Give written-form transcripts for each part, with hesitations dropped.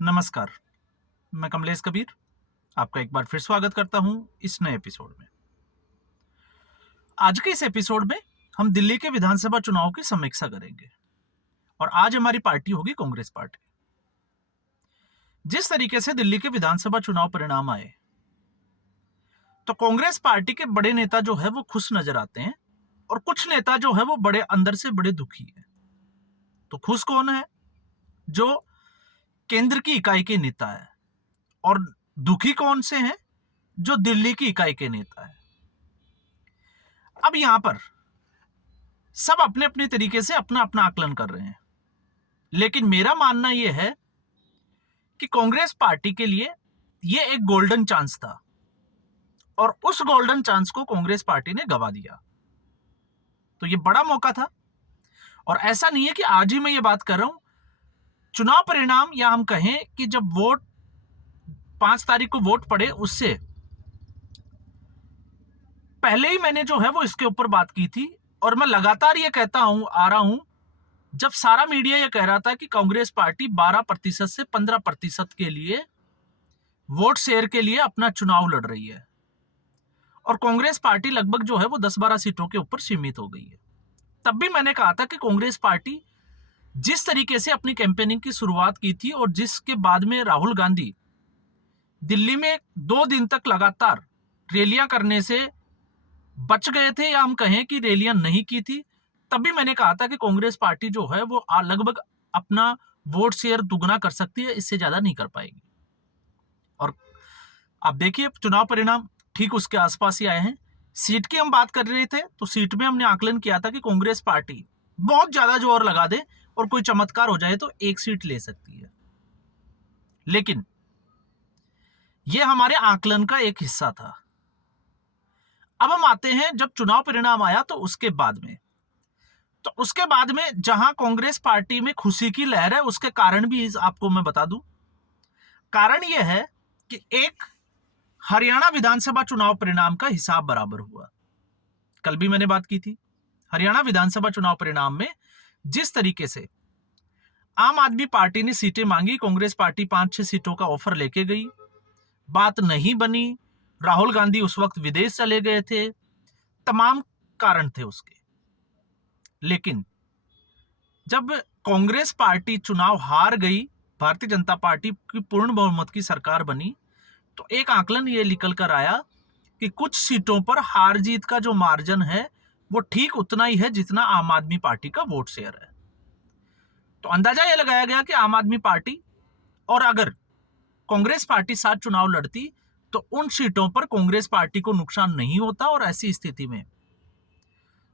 नमस्कार, मैं कमलेश कबीर आपका एक बार फिर स्वागत करता हूं इस नए एपिसोड में। आज के इस एपिसोड में हम दिल्ली के विधानसभा चुनाव की समीक्षा करेंगे और आज हमारी पार्टी होगी कांग्रेस पार्टी। जिस तरीके से दिल्ली के विधानसभा चुनाव परिणाम आए तो कांग्रेस पार्टी के बड़े नेता जो है वो खुश नजर आते हैं और कुछ नेता जो है वो बड़े अंदर से बड़े दुखी है। तो खुश कौन है? जो केंद्र की इकाई के नेता है। और दुखी कौन से हैं? जो दिल्ली की इकाई के नेता है। अब यहां पर सब अपने अपने तरीके से अपना अपना आकलन कर रहे हैं, लेकिन मेरा मानना यह है कि कांग्रेस पार्टी के लिए यह एक गोल्डन चांस था और उस गोल्डन चांस को कांग्रेस पार्टी ने गवा दिया। तो यह बड़ा मौका था और ऐसा नहीं है कि आज ही मैं ये बात कर रहा हूं। चुनाव परिणाम या हम कहें कि जब वोट 5 तारीख को वोट पड़े उससे पहले ही मैंने जो है वो इसके ऊपर बात की थी और मैं लगातार ये कहता आ रहा हूं जब सारा मीडिया ये कह रहा था कि कांग्रेस पार्टी 12% से 15% के लिए वोट शेयर के लिए अपना चुनाव लड़ रही है और कांग्रेस पार्टी लगभग जो है वो 10-12 सीटों के ऊपर सीमित हो गई है। तब भी मैंने कहा था कि कांग्रेस पार्टी जिस तरीके से अपनी कैंपेनिंग की शुरुआत की थी और जिसके बाद में राहुल गांधी दिल्ली में 2 दिन तक लगातार रैलियां करने से बच गए थे या हम कहें कि रैलियां नहीं की थी, तब भी मैंने कहा था कि कांग्रेस पार्टी जो है वो लगभग अपना वोट शेयर दुगना कर सकती है, इससे ज्यादा नहीं कर पाएगी। और आप देखिए चुनाव परिणाम ठीक उसके आसपास ही आए हैं। सीट की हम बात कर रहे थे तो सीट में हमने आकलन किया था कि कांग्रेस पार्टी बहुत ज्यादा जोर लगा दे और कोई चमत्कार हो जाए तो 1 सीट ले सकती है, लेकिन यह हमारे आकलन का एक हिस्सा था। अब हम आते हैं जब चुनाव परिणाम आया तो उसके बाद में जहां कांग्रेस पार्टी में खुशी की लहर है, उसके कारण भी आपको मैं बता दूं। कारण यह है कि एक हरियाणा विधानसभा चुनाव परिणाम का हिसाब बराबर हुआ। कल भी मैंने बात की थी हरियाणा विधानसभा चुनाव परिणाम में जिस तरीके से आम आदमी पार्टी ने सीटें मांगी, कांग्रेस पार्टी 5-6 सीटों का ऑफर लेके गई, बात नहीं बनी। राहुल गांधी उस वक्त विदेश चले गए थे, तमाम कारण थे उसके। लेकिन जब कांग्रेस पार्टी चुनाव हार गई, भारतीय जनता पार्टी की पूर्ण बहुमत की सरकार बनी, तो एक आकलन ये निकल कर आया कि कुछ सीटों पर हार जीत का जो मार्जिन है वो ठीक उतना ही है जितना आम आदमी पार्टी का वोट शेयर है। तो अंदाजा यह लगाया गया कि आम आदमी पार्टी और अगर कांग्रेस पार्टी साथ चुनाव लड़ती तो उन सीटों पर कांग्रेस पार्टी को नुकसान नहीं होता और ऐसी स्थिति में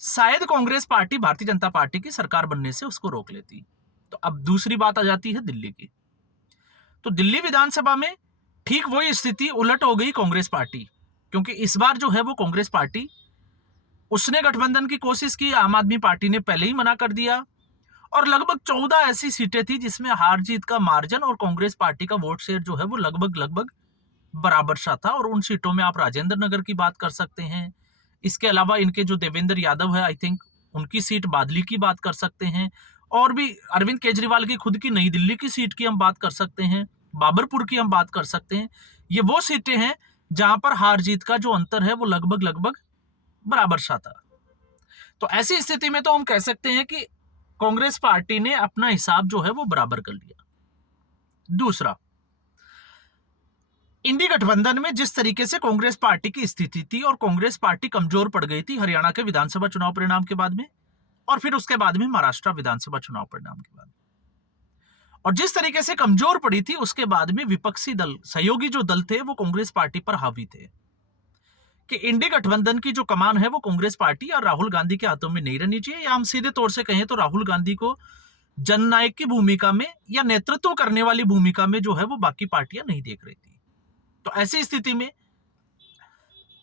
शायद कांग्रेस पार्टी भारतीय जनता पार्टी की सरकार बनने से उसको रोक लेती। तो अब दूसरी बात आ जाती है दिल्ली की। तो दिल्ली विधानसभा में ठीक वही स्थिति उलट हो गई कांग्रेस पार्टी, क्योंकि इस बार जो है वो कांग्रेस पार्टी उसने गठबंधन की कोशिश की, आम आदमी पार्टी ने पहले ही मना कर दिया और लगभग 14 ऐसी सीटें थी जिसमें हार जीत का मार्जिन और कांग्रेस पार्टी का वोट शेयर जो है वो लगभग बराबर सा था। और उन सीटों में आप राजेंद्र नगर की बात कर सकते हैं, इसके अलावा इनके जो देवेंद्र यादव है आई थिंक उनकी सीट बादली की बात कर सकते हैं, और भी अरविंद केजरीवाल की खुद की नई दिल्ली की सीट की हम बात कर सकते हैं, बाबरपुर की हम बात कर सकते हैं। ये वो सीटें हैं जहां पर हार जीत का जो अंतर है वो लगभग बराबर सा था। तो ऐसी स्थिति में तो हम कह सकते हैं कि कांग्रेस पार्टी ने अपना हिसाब जो है वो बराबर कर लिया। दूसरा, इंडी गठबंधन में जिस तरीके से कांग्रेस पार्टी की स्थिति थी और कांग्रेस पार्टी कमजोर पड़ गई थी हरियाणा के विधानसभा चुनाव परिणाम के बाद में, और फिर उसके बाद में महाराष्ट्र विधानसभा चुनाव परिणाम के बाद, और जिस तरीके से कमजोर पड़ी थी उसके बाद में विपक्षी दल, सहयोगी जो दल थे वो कांग्रेस पार्टी पर हावी थे कि इंडी गठबंधन की जो कमान है वो कांग्रेस पार्टी और राहुल गांधी के हाथों में नहीं रहनी चाहिए, या हम सीधे तौर से कहें तो राहुल गांधी को जननायक की भूमिका में या नेतृत्व करने वाली भूमिका में जो है वो बाकी पार्टियां नहीं देख रही थी। तो ऐसी स्थिति में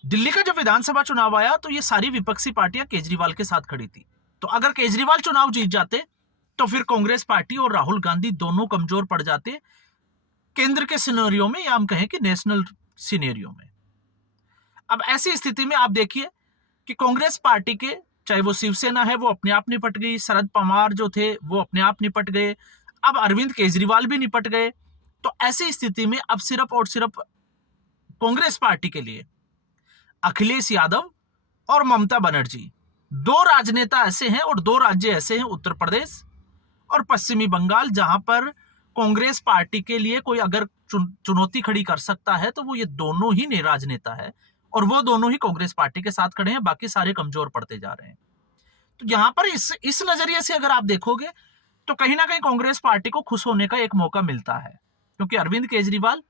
दिल्ली का जब विधानसभा चुनाव आया तो ये सारी विपक्षी पार्टियां केजरीवाल के साथ खड़ी थी। तो अगर केजरीवाल चुनाव जीत जाते तो फिर कांग्रेस पार्टी और राहुल गांधी दोनों कमजोर पड़ जाते केंद्र के सिनेरियो में, या हम कहें कि नेशनल सिनेरियो में। अब ऐसी स्थिति में आप देखिए कि कांग्रेस पार्टी के चाहे वो शिवसेना है वो अपने आप निपट गई, शरद पवार जो थे वो अपने आप निपट गए, अब अरविंद केजरीवाल भी निपट गए, तो ऐसी स्थिति में अब सिर्फ और सिर्फ कांग्रेस पार्टी के लिए अखिलेश यादव और ममता बनर्जी, दो राजनेता ऐसे हैं और दो राज्य ऐसे हैं, उत्तर प्रदेश और पश्चिमी बंगाल, जहां पर कांग्रेस पार्टी के लिए कोई अगर चुनौती खड़ी कर सकता है तो वो ये दोनों ही राजनेता है, और वो दोनों ही कांग्रेस पार्टी के साथ खड़े हैं, बाकी सारे कमजोर पड़ते जा रहे हैं। तो यहां पर इस नजरिए से अगर आप देखोगे तो कहीं ना कहीं कांग्रेस पार्टी को खुश होने का एक मौका मिलता है, क्योंकि अरविंद केजरीवाल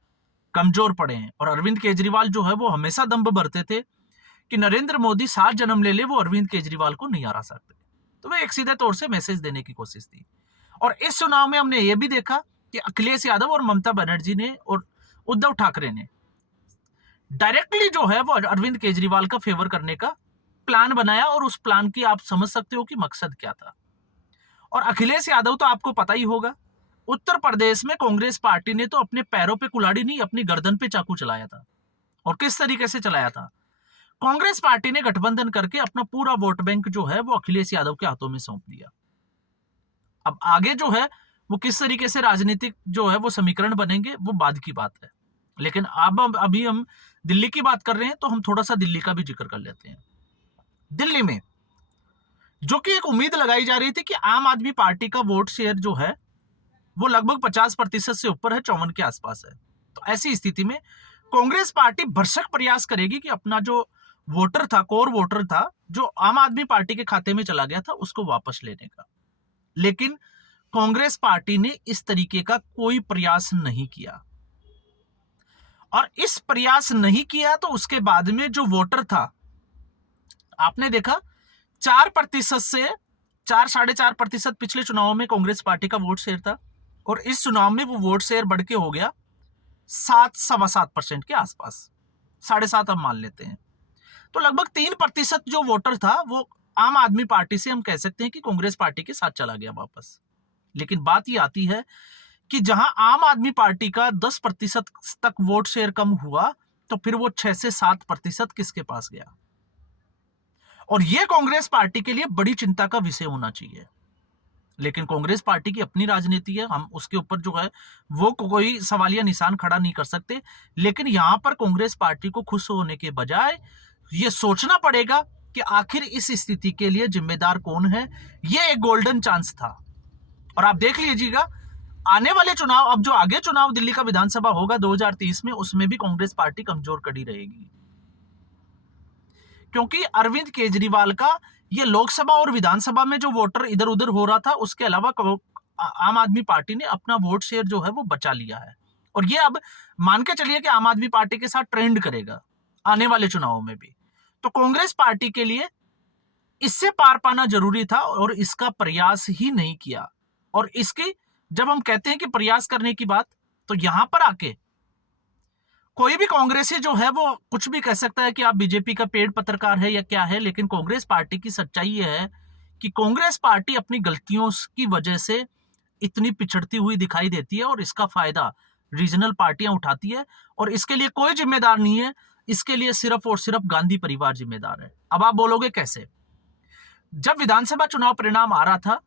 कमजोर पड़े हैं, और अरविंद केजरीवाल जो है वो हमेशा दम्भ भरते थे कि नरेंद्र मोदी 7 जन्म ले वो अरविंद केजरीवाल को नहीं हरा सकते। तो वे एक सीधे तौर से मैसेज देने की कोशिश थी, और इस चुनाव में हमने ये भी देखा कि अखिलेश यादव और ममता बनर्जी ने और उद्धव ठाकरे ने डायरेक्टली जो है वो अरविंद केजरीवाल का फेवर करने का प्लान बनाया, और उस प्लान की आप समझ सकते हो कि मकसद क्या था। और अखिलेश यादव तो आपको पता ही होगा, उत्तर प्रदेश में कांग्रेस पार्टी ने तो अपने पैरों पे कुल्हाड़ी नहीं, अपनी गर्दन पे चाकू चलाया था। और किस तरीके से चलाया था? कांग्रेस पार्टी ने गठबंधन करके अपना पूरा वोट बैंक जो है वो अखिलेश यादव के हाथों में सौंप दिया। अब आगे जो है वो किस तरीके से राजनीतिक जो है वो समीकरण बनेंगे वो बाद की बात है, लेकिन अब अभी हम दिल्ली की बात कर रहे हैं तो हम थोड़ा सा दिल्ली का भी जिक्र कर लेते हैं। दिल्ली में जो कि एक उम्मीद लगाई जा रही थी कि आम आदमी पार्टी का वोट शेयर जो है वो लगभग 50% से ऊपर है, 54 के आसपास है। तो ऐसी स्थिति में कांग्रेस पार्टी भरसक प्रयास करेगी कि अपना जो वोटर था, कोर वोटर था, जो आम आदमी पार्टी के खाते में चला गया था, उसको वापस लेने का। लेकिन कांग्रेस पार्टी ने इस तरीके का कोई प्रयास नहीं किया, और इस प्रयास नहीं किया तो उसके बाद में जो वोटर था, आपने देखा 4% से 4-4.5% पिछले चुनाव में कांग्रेस पार्टी का वोट शेयर था, और इस चुनाव में वो वोट शेयर बढ़ के हो गया 7-7.25% के आसपास, 7.5 हम मान लेते हैं। तो लगभग 3% जो वोटर था वो आम आदमी पार्टी से हम कह सकते हैं कि कांग्रेस पार्टी के साथ चला गया वापस। लेकिन बात ये आती है कि जहां आम आदमी पार्टी का 10% तक वोट शेयर कम हुआ, तो फिर वो 6 से 7% किसके पास गया? और यह कांग्रेस पार्टी के लिए बड़ी चिंता का विषय होना चाहिए। लेकिन कांग्रेस पार्टी की अपनी राजनीति है, हम उसके ऊपर जो है वो कोई सवालिया निशान खड़ा नहीं कर सकते। लेकिन यहां पर कांग्रेस पार्टी को खुश होने के बजाय यह सोचना पड़ेगा कि आखिर इस स्थिति के लिए जिम्मेदार कौन है। यह एक गोल्डन चांस था, और आप देख लीजिएगा आने वाले चुनाव, अब जो आगे चुनाव दिल्ली का विधानसभा होगा 2030 में, उसमें भी कांग्रेस पार्टी कमजोर कड़ी रहेगी, क्योंकि अरविंद केजरीवाल का ये लोकसभा और विधानसभा में जो वोटर इधर उधर हो रहा था, उसके अलावा आम आदमी पार्टी ने अपना वोट शेयर जो है वो बचा लिया है, और ये अब मान के चलिए कि आम आदमी पार्टी के साथ ट्रेंड करेगा आने वाले चुनावों में भी। तो कांग्रेस पार्टी के लिए इससे पार पाना जरूरी था, और इसका प्रयास ही नहीं किया। और इसकी जब हम कहते हैं कि प्रयास करने की बात, तो यहां पर आके कोई भी कांग्रेसी जो है वो कुछ भी कह सकता है कि आप बीजेपी का पेड पत्रकार है या क्या है, लेकिन कांग्रेस पार्टी की सच्चाई यह है कि कांग्रेस पार्टी अपनी गलतियों की वजह से इतनी पिछड़ती हुई दिखाई देती है, और इसका फायदा रीजनल पार्टियां उठाती है, और इसके लिए कोई जिम्मेदार नहीं है, इसके लिए सिर्फ और सिर्फ गांधी परिवार जिम्मेदार है। अब आप बोलोगे कैसे? जब विधानसभा चुनाव परिणाम आ रहा था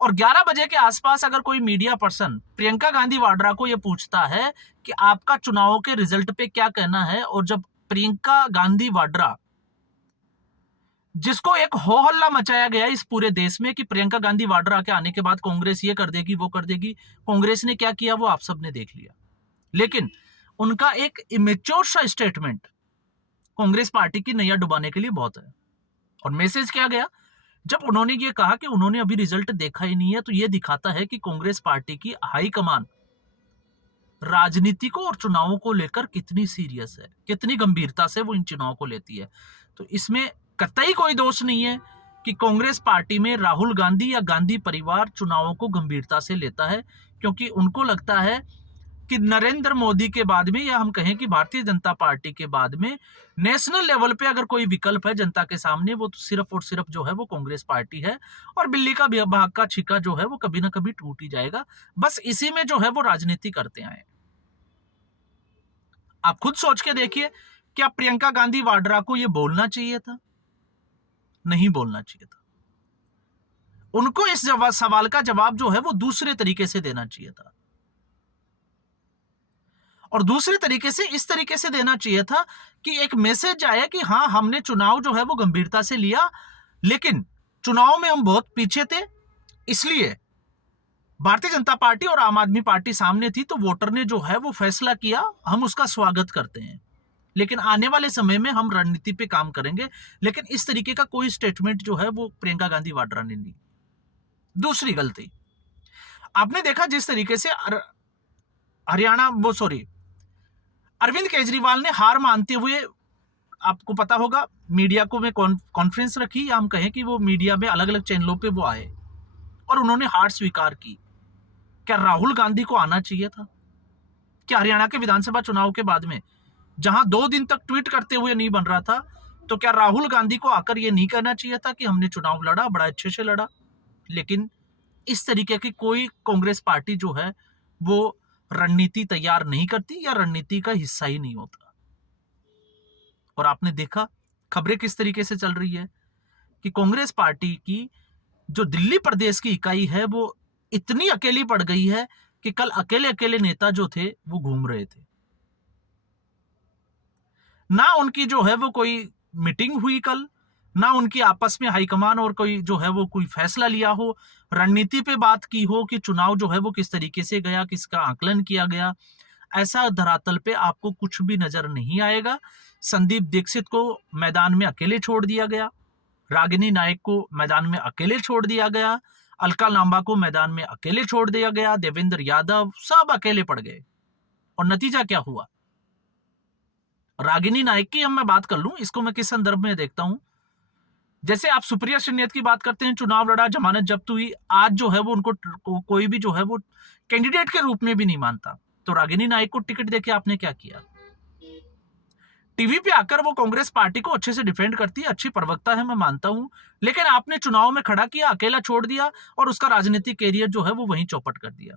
और 11 बजे के आसपास अगर कोई मीडिया पर्सन प्रियंका गांधी वाड्रा को यह पूछता है कि आपका चुनाव के रिजल्ट पे क्या कहना है, और जब प्रियंका गांधी वाड्रा, जिसको एक हो हल्ला मचाया गया इस पूरे देश में कि प्रियंका गांधी वाड्रा के आने के बाद कांग्रेस ये कर देगी वो कर देगी, कांग्रेस ने क्या किया वो आप सबने देख लिया। लेकिन उनका एक इमेच्योर सा स्टेटमेंट कांग्रेस पार्टी की नैया डुबाने के लिए बहुत है। और मैसेज क्या गया जब उन्होंने ये कहा कि उन्होंने अभी रिजल्ट देखा ही नहीं है, तो ये दिखाता है कि कांग्रेस पार्टी की हाईकमान राजनीति को और चुनावों को लेकर कितनी सीरियस है, कितनी गंभीरता से वो इन चुनावों को लेती है। तो इसमें कतई कोई दोष नहीं है कि कांग्रेस पार्टी में राहुल गांधी या गांधी परिवार चुनावों को गंभीरता से लेता है, क्योंकि उनको लगता है कि नरेंद्र मोदी के बाद में, या हम कहें कि भारतीय जनता पार्टी के बाद में नेशनल लेवल पे अगर कोई विकल्प है जनता के सामने, वो तो सिर्फ और सिर्फ जो है वो कांग्रेस पार्टी है, और बिल्ली का भाग का छिक्का जो है वो कभी ना कभी टूट ही जाएगा। बस इसी में जो है वो राजनीति करते आए। आप खुद सोच के देखिए, क्या प्रियंका गांधी वाड्रा को ये बोलना चाहिए था? नहीं बोलना चाहिए था। उनको इस सवाल का जवाब जो है वो दूसरे तरीके से देना चाहिए था। और दूसरे तरीके से इस तरीके से देना चाहिए था कि एक मैसेज आया कि हाँ, हमने चुनाव जो है वो गंभीरता से लिया, लेकिन चुनाव में हम बहुत पीछे थे, इसलिए भारतीय जनता पार्टी और आम आदमी पार्टी सामने थी, तो वोटर ने जो है वो फैसला किया, हम उसका स्वागत करते हैं, लेकिन आने वाले समय में हम रणनीति पे काम करेंगे। लेकिन इस तरीके का कोई स्टेटमेंट जो है वो प्रियंका गांधी वाड्रा ने नहीं। दूसरी गलती आपने देखा, जिस तरीके से अरविंद केजरीवाल ने हार मानते हुए, आपको पता होगा, मीडिया को में कॉन्फ्रेंस रखी, या हम कहें कि वो मीडिया में अलग अलग चैनलों पे वो आए और उन्होंने हार स्वीकार की। क्या राहुल गांधी को आना चाहिए था? क्या हरियाणा के विधानसभा चुनाव के बाद में, जहां 2 दिन तक ट्वीट करते हुए नहीं बन रहा था, तो क्या राहुल गांधी को आकर यह नहीं कहना चाहिए था कि हमने चुनाव लड़ा, बड़ा अच्छे से लड़ा? लेकिन इस तरीके की कोई कांग्रेस पार्टी जो है वो रणनीति तैयार नहीं करती या रणनीति का हिस्सा ही नहीं होता। और आपने देखा खबरें किस तरीके से चल रही है कि कांग्रेस पार्टी की जो दिल्ली प्रदेश की इकाई है वो इतनी अकेली पड़ गई है कि कल अकेले अकेले नेता जो थे वो घूम रहे थे। ना उनकी जो है वो कोई मीटिंग हुई कल, ना उनकी आपस में हाईकमान और कोई जो है वो कोई फैसला लिया हो, रणनीति पे बात की हो कि चुनाव जो है वो किस तरीके से गया, किसका आकलन किया गया। ऐसा धरातल पे आपको कुछ भी नजर नहीं आएगा। संदीप दीक्षित को मैदान में अकेले छोड़ दिया गया, रागिनी नायक को मैदान में अकेले छोड़ दिया गया, अलका लांबा को मैदान में अकेले छोड़ दिया गया, देवेंद्र यादव, सब अकेले पड़ गए। और नतीजा क्या हुआ? रागिनी नायक की हम मैं बात कर लूं, इसको मैं किस संदर्भ में देखता हूं। जैसे आप सुप्रिया श्रीनेत की बात करते हैं, चुनाव लड़ा, जमानत जब्त हुई, आज जो है वो उनको कोई भी जो है वो कैंडिडेट के रूप में भी नहीं मानता। तो रागिनी नायक को टिकट देके आपने क्या किया? टीवी पे आकर वो कांग्रेस पार्टी को अच्छे से डिफेंड करती है, अच्छी प्रवक्ता है, मैं मानता हूं, लेकिन आपने चुनाव में खड़ा किया, अकेला छोड़ दिया और उसका राजनीतिक कैरियर जो है वो वहीं चौपट कर दिया।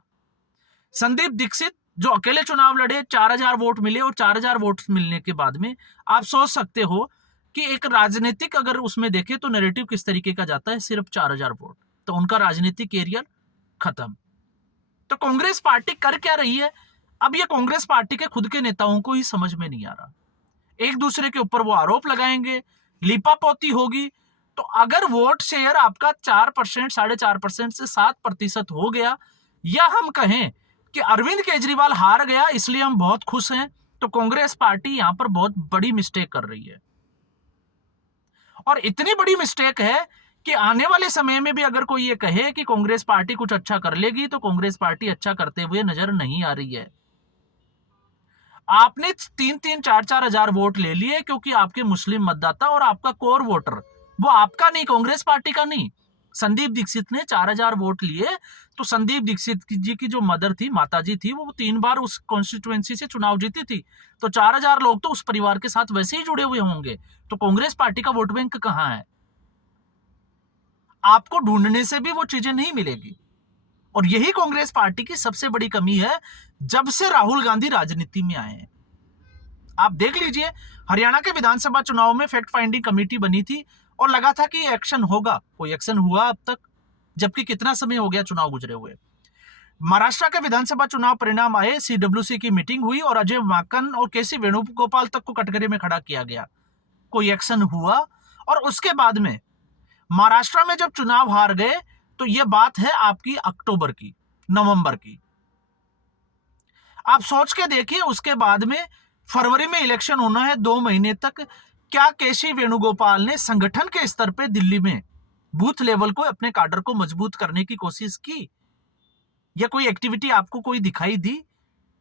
संदीप दीक्षित जो अकेले चुनाव लड़े, 4000 वोट मिले, और 4000 वोट मिलने के बाद में आप सोच सकते हो कि एक राजनीतिक अगर उसमें देखे तो नैरेटिव किस तरीके का जाता है, सिर्फ 4000 वोट, तो उनका राजनीतिक कैरियर खत्म। तो कांग्रेस पार्टी कर क्या रही है? अब ये कांग्रेस पार्टी के खुद के नेताओं को ही समझ में नहीं आ रहा। एक दूसरे के ऊपर वो आरोप लगाएंगे, लीपापोती होगी। तो अगर वोट शेयर आपका 4%, 4.5% से 7% हो गया, या हम कहें कि अरविंद केजरीवाल हार गया इसलिए हम बहुत खुश हैं, तो कांग्रेस पार्टी यहां पर बहुत बड़ी मिस्टेक कर रही है। और इतनी बड़ी मिस्टेक है कि आने वाले समय में भी अगर कोई ये कहे कि कांग्रेस पार्टी कुछ अच्छा कर लेगी, तो कांग्रेस पार्टी अच्छा करते हुए नजर नहीं आ रही है। आपने 3-3, 4-4 हजार वोट ले लिए क्योंकि आपके मुस्लिम मतदाता और आपका कोर वोटर वो आपका नहीं, कांग्रेस पार्टी का नहीं। संदीप दीक्षित ने 4000 वोट लिए, तो संदीप दीक्षित जी की जो मदर थी, माताजी थी, वो 3 बार उस कॉन्स्टिट्यूएंसी से चुनाव जीती थी, तो 4000 लोग तो उस परिवार के साथ वैसे ही जुड़े हुए होंगे। तो कांग्रेस पार्टी का वोट बैंक कहां है? आपको ढूंढने से भी वो चीजें नहीं मिलेगी। और यही कांग्रेस पार्टी की सबसे बड़ी कमी है जब से राहुल गांधी राजनीति में आए हैं। आप देख लीजिए, हरियाणा के विधानसभा चुनाव में फैक्ट फाइंडिंग कमेटी बनी थी और लगा था कि एक्शन होगा, कोई एक्शन हुआ अब तक? जबकि कितना समय हो गया चुनाव गुजरे हुए। महाराष्ट्र के विधानसभा चुनाव परिणाम आए, सीडब्ल्यूसी की मीटिंग हुई और अजय माकन और केसी वेणुगोपाल तक को कटघरे में खड़ा किया गया, कोई एक्शन हुआ? और उसके बाद में महाराष्ट्र में जब चुनाव हार गए, तो यह बात है आपकी अक्टूबर की, नवंबर की। आप सोच के देखिए, उसके बाद में फरवरी में इलेक्शन होना है, 2 महीने तक क्या केसी वेणुगोपाल ने संगठन के स्तर पे दिल्ली में बूथ लेवल को अपने काडर को मजबूत करने की कोशिश की? या कोई एक्टिविटी आपको कोई दिखाई दी?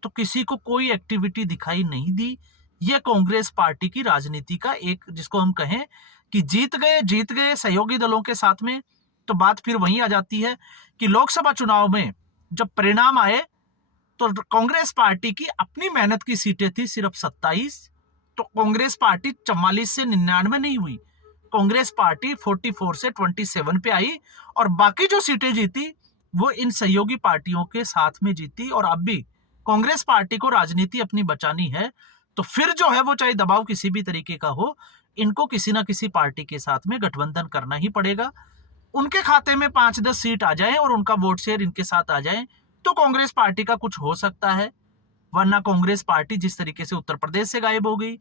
तो किसी को कोई एक्टिविटी दिखाई नहीं दी। यह कांग्रेस पार्टी की राजनीति का एक, जिसको हम कहें कि जीत गए सहयोगी दलों के साथ में, तो बात फिर वहीं आ जाती है कि लोकसभा चुनाव में जब परिणाम आए तो कांग्रेस पार्टी की अपनी मेहनत की सीटें थी सिर्फ 27, तो कांग्रेस पार्टी 44 से 99 नहीं हुई, कांग्रेस पार्टी 44 से 27 पे आई, और बाकी जो सीटें जीती वो इन सहयोगी पार्टियों के साथ में जीती। और अब भी कांग्रेस पार्टी को राजनीति अपनी बचानी है, तो फिर जो है वो चाहे दबाव किसी भी तरीके का हो, इनको किसी ना किसी पार्टी के साथ में गठबंधन करना ही पड़ेगा। उनके खाते में 5-10 सीट आ जाए और उनका वोट शेयर इनके साथ आ जाए, तो कांग्रेस पार्टी का कुछ हो सकता है। वरना कांग्रेस पार्टी जिस तरीके से उत्तर प्रदेश से गायब हो गई,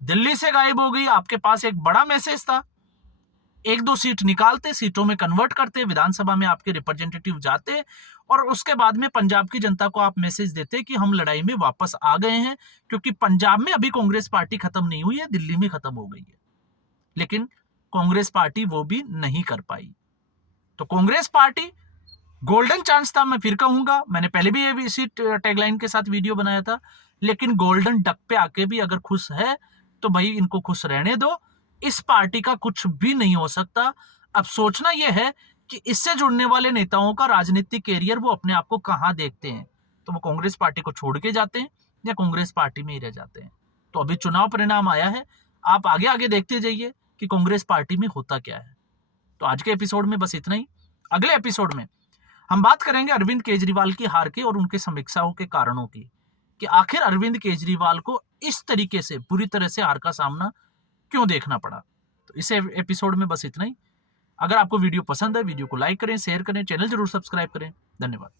दिल्ली से गायब हो गई, आपके पास एक बड़ा मैसेज था, 1-2 सीट निकालते, सीटों में कन्वर्ट करते, विधानसभा में आपके रिप्रेजेंटेटिव जाते और उसके बाद में पंजाब की जनता को आप मैसेज देते कि हम लड़ाई में वापस आ गए हैं, क्योंकि पंजाब में अभी कांग्रेस पार्टी खत्म नहीं हुई है, दिल्ली में खत्म हो गई है। लेकिन कांग्रेस पार्टी वो भी नहीं कर पाई। तो कांग्रेस पार्टी गोल्डन चांस था, मैं फिर कहूंगा, मैंने पहले भी ये इसी टैगलाइन के साथ वीडियो बनाया था, लेकिन गोल्डन डक पे आके भी अगर खुश है तो भाई इनको खुश रहने दो, इस पार्टी का कुछ भी नहीं हो सकता। अब सोचना यह है कि इससे जुड़ने वाले नेताओं का राजनीतिक कैरियर वो अपने आप को कहां देखते हैं, तो वो कांग्रेस पार्टी को छोड़ के जाते हैं या कांग्रेस पार्टी में ही रह जाते हैं। तो अभी चुनाव परिणाम आया है, आप आगे आगे देखते जाइए कि कांग्रेस पार्टी में होता क्या है। तो आज के एपिसोड में बस इतना ही। अगले एपिसोड में हम बात करेंगे अरविंद केजरीवाल की हार के और उनके समीक्षाओं के कारणों की, कि आखिर अरविंद केजरीवाल को इस तरीके से बुरी तरह से हार का सामना क्यों देखना पड़ा। तो इस एपिसोड में बस इतना ही। अगर आपको वीडियो पसंद है, वीडियो को लाइक करें, शेयर करें, चैनल जरूर सब्सक्राइब करें। धन्यवाद।